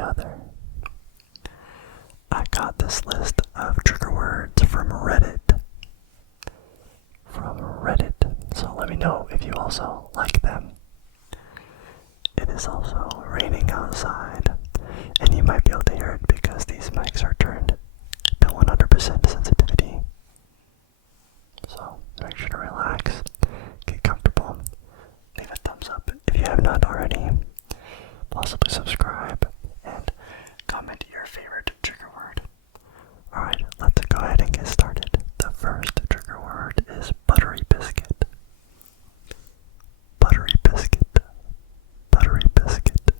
other. I got this list of trigger words from Reddit. So let me know if you also like them. It is also raining outside, and you might be able to hear it because these mics are turned to 100% sensitivity. So make sure to relax, get comfortable, leave a thumbs up if you have not already, possibly subscribe, and comment your favorite trigger word. Alright, let's go ahead and get started. The first trigger word is buttery biscuit. Buttery biscuit. Buttery biscuit.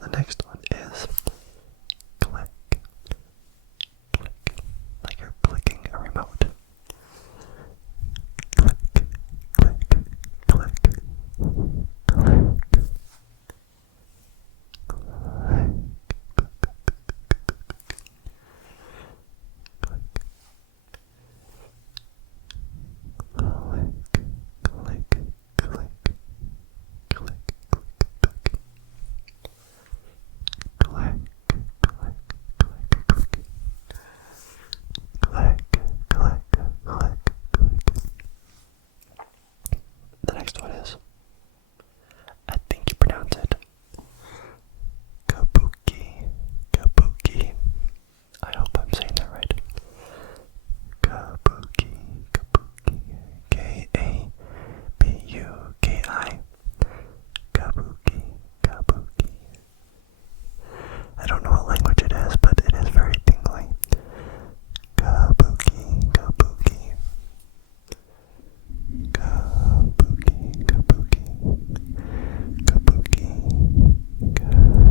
the next one is click, click, like you're clicking a remote. Click, click, click, click, The next one is, I think you pronounce it, kabuki, kabuki. I hope I'm saying that right. Kabuki, kabuki, K-A-B-U-K-I, kabuki, kabuki. I don't know what language it is, but it is very tingly. Kabuki, kabuki. Kabuki, kabuki. Kabuki, kabuki.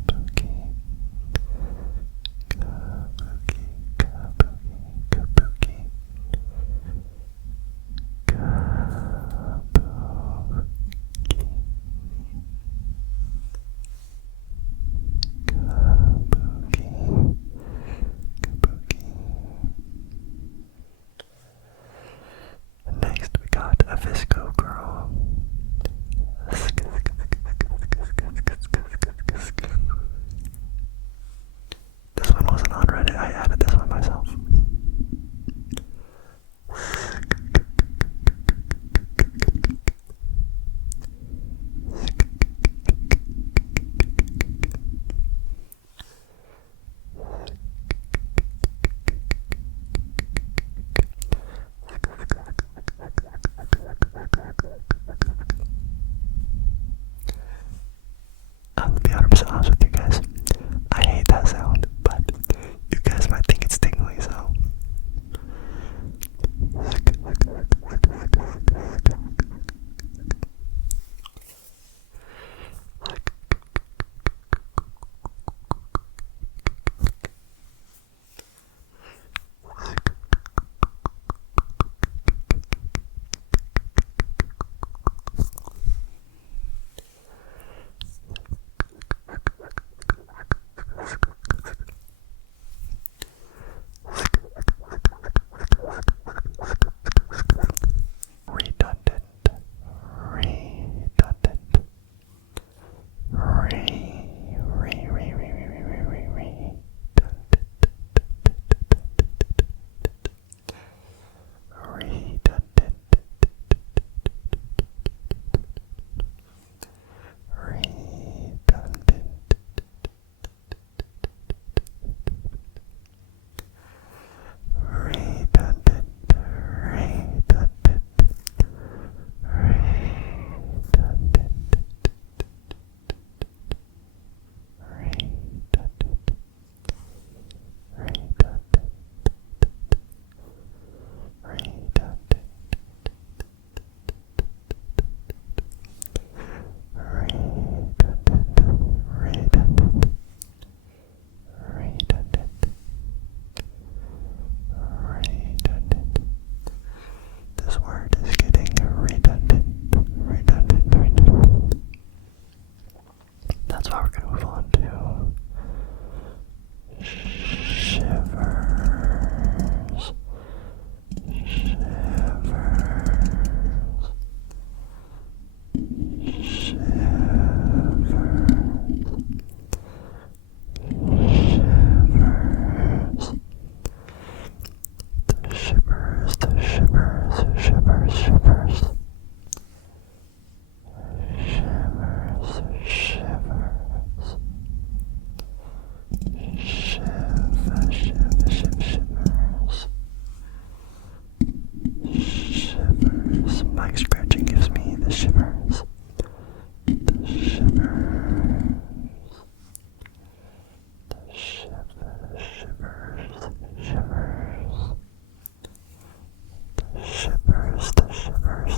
Kabuki, kabuki, kabuki, kabuki. Next we got a Visco girl. This one wasn't on Reddit, I added this one myself. I'm gonna be 100% honest with you guys. I hate that sound, but you guys might think it's tingly, so. Redundant, redundant, This word is getting redundant. That's why we're gonna move on to shivers. Mic scratching gives me the shivers. The shivers. The shivers. The shivers. The shivers.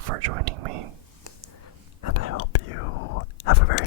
for joining me, and I hope you have a very